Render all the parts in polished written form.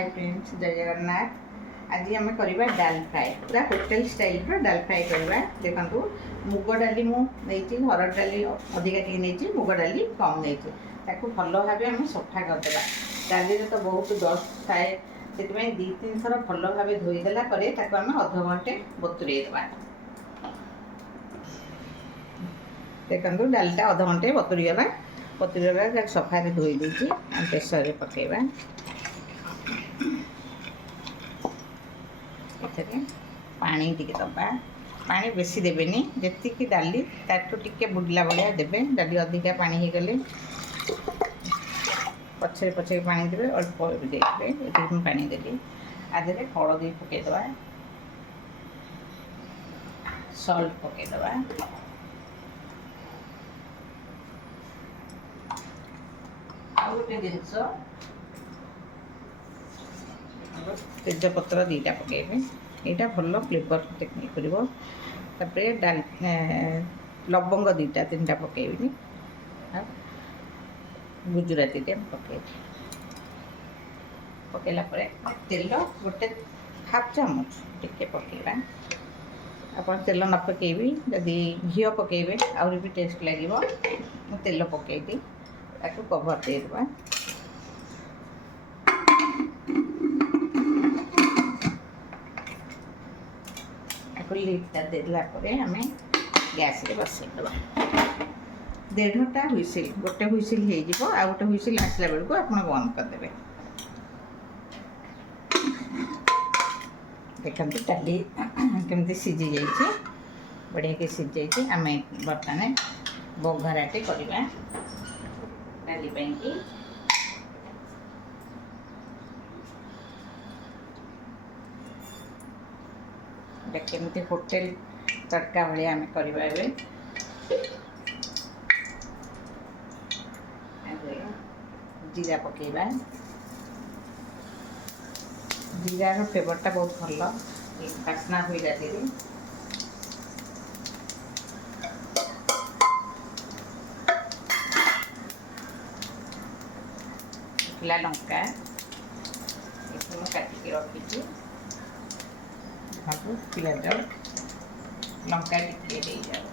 Hi friends जय जगन्नाथ। आज आम करवा डाल फ्राए पूरा होटेल स्टाइल डाल फ्राए करवा। देखो मुग डाली मुझे हरड़ डाली अधिका टी मुग डाली कम नहीं भल भाव आम सफा करदे। डाली तो बहुत डस्ट थाए से दी तीन थर भल भाव धोईदेला आम अध घंटे बतुरे देवा। देखो डालटा अध घंटे बतुरीगला बतुरीगला सफा धोई देती प्रेसर पकेबा। पानी टिके दबा पानी बेसी देवेनी जी डाली ताठू टिके बुड़ला भाया देवे। डाली अधिका पानी हो गले पछे पछे पानी देवे अल्प देवे ये पानी देली आधे हलदी पकईदबा सल्ट पकईदबा आ गोटे जिनस तेजपत्र दीटा पकेबे यहाँ भल फ्लेवर टेक्निक कर डाल लवंग दीटा तीन टा पकेबी गुजराती पके पकेला तेल गोटे हाफ चामच टिके पकेबा। आप तेल न पकेबी जदि घी पकेबे आहरी भी टेस्ट लगे तेल पकेदी ताकू कभर देदेबा। लिडटा देला आम गैस बसईदबा। 1.5टा हुइसिल गोटे हुइसिल हो आ गोटे हुइसिल आसला बेलू आप बंद करदे। देखते डाली केमती सीझी जाइए बढ़िया के सीझी जाइए। आम बर्तमान बघाराटे करवा डाली की केमती होटेल तड़का भाया आम करवा। जीरा पकेबा जीरार फ्लेवरटा बहुत भल बास्ना हुई डाली। शुखला लंका काटिकी रखी पिलाज लंका टिके दे जाओ।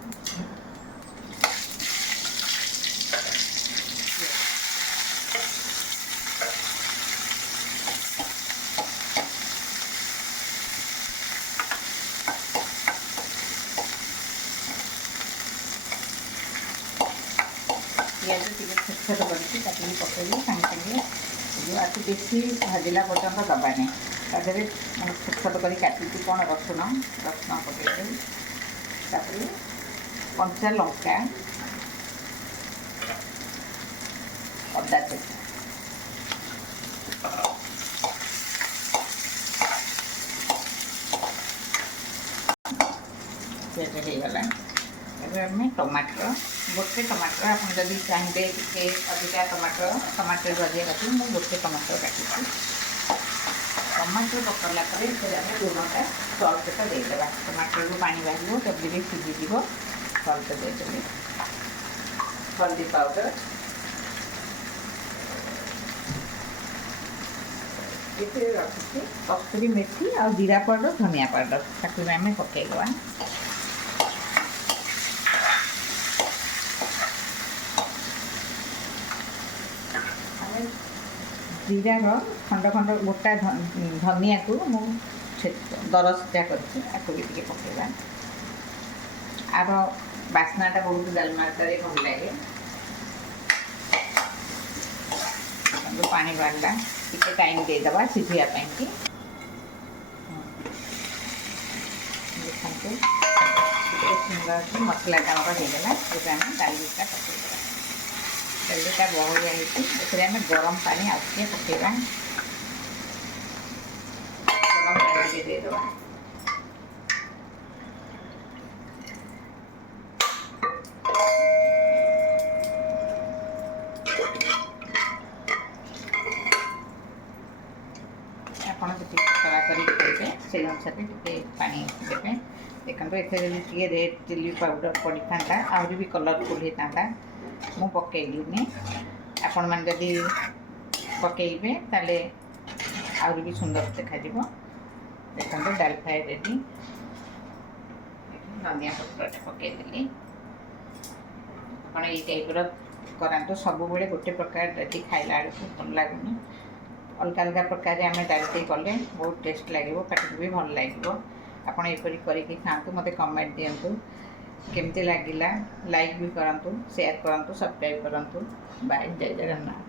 पियाज टे छोट छोट करके काटिकी पकड़ी सागे सागे आखिर बेसी भाजिला पर्यटन दबानी तादेह मैं छोट छोट कर काटी कौन रसुण रसुण पकईदे तापर कंचा लंका अदा छेचा होगला। आम टमाटर गोटे टमाटर आप चाहिए टे अधिका टमाटर टमाटर अधिका काटी मुझे गोटे टमाटर काटी टमाटर पकड़ा लूणटा सल्टा देदेबा। टमाटर पानी बाहर जल्दी सीझीज सल्ट देदेबे हल्दी पाउडर ये रखी कस्तूरी मेथी और जीरा पाउडर धनिया पाउडर ताकू आम पकईदबा। जीरार खंड खंड गोटा धनिया को मुझे दरसिटा कर भी पकेबा। आर बास्नाटा बहुत डालमाटा भल लगे। पानी बाहरला टे टाइम देदेबा सीझापी देखते सुंदर मसलाटा होगला आम डालीटा पकईदेबा। डालीटा बहलिया होती आम गरम पानी आगे पकेबा गरम पानी देदेबा। आपड़ जी पतला करेंगे से अनुसार टे पानी देते। देखो ये रेड चिली पाउडर पड़ी था आहरी भी कलरफुल होता मु पकईलिनी। आपण मैंने जदि पकईबे ताले आहरी भी सुंदर देखा देखो डाल फ्राए रेडी धनिया पत्र पकईदेली आप टाइप करातु सब बेले गोटे प्रकार डाली खाइला बेलू भल लगुनि अलग अलग प्रकार आम डालते कले बहुत टेस्ट लगे पाटी भी भल लगे आपड़ यपरी करके खातु मत कमेंट दिंतु केमती लगिला लाइक भी करूँ शेयर करूँ सब्सक्राइब करूँ बाय जय जगन्नाथ।